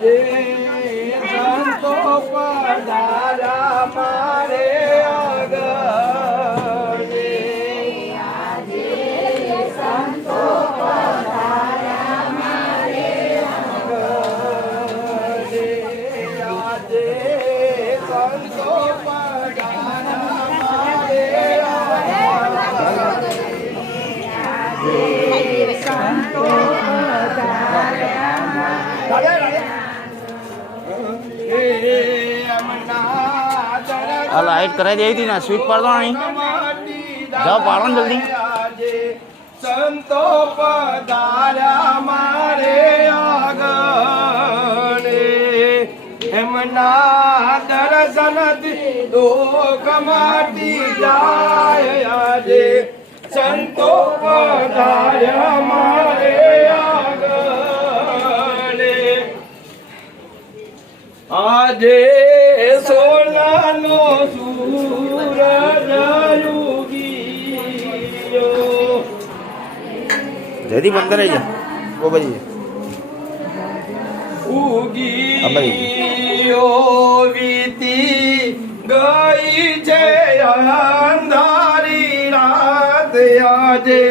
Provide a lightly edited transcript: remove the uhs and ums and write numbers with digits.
આજે સંતો પધાર્યા મારે આગળ આજે સંતો પધાર્યા મારે આગળ આજે સંતો પધાર્યા મારે આગળ સંતો આ લાઈટ કરાવી દેવી હતી ને સ્વીચ પાડતો નહીં જાઓ પાડો ને જલ્દી સંતો પધાર્યા મારે આગળ એમના દર્શનથી દુઃખ માટી જાય આજે સંતો પધાર્યા મારે આગળ આજે સોનાનો સૂરજ ઉગીયો જલ્દી બંધ કરાઈ જા ઓ ભાઈ ઉગીયો વીતી ગઈ છે અંધારી રાત આજે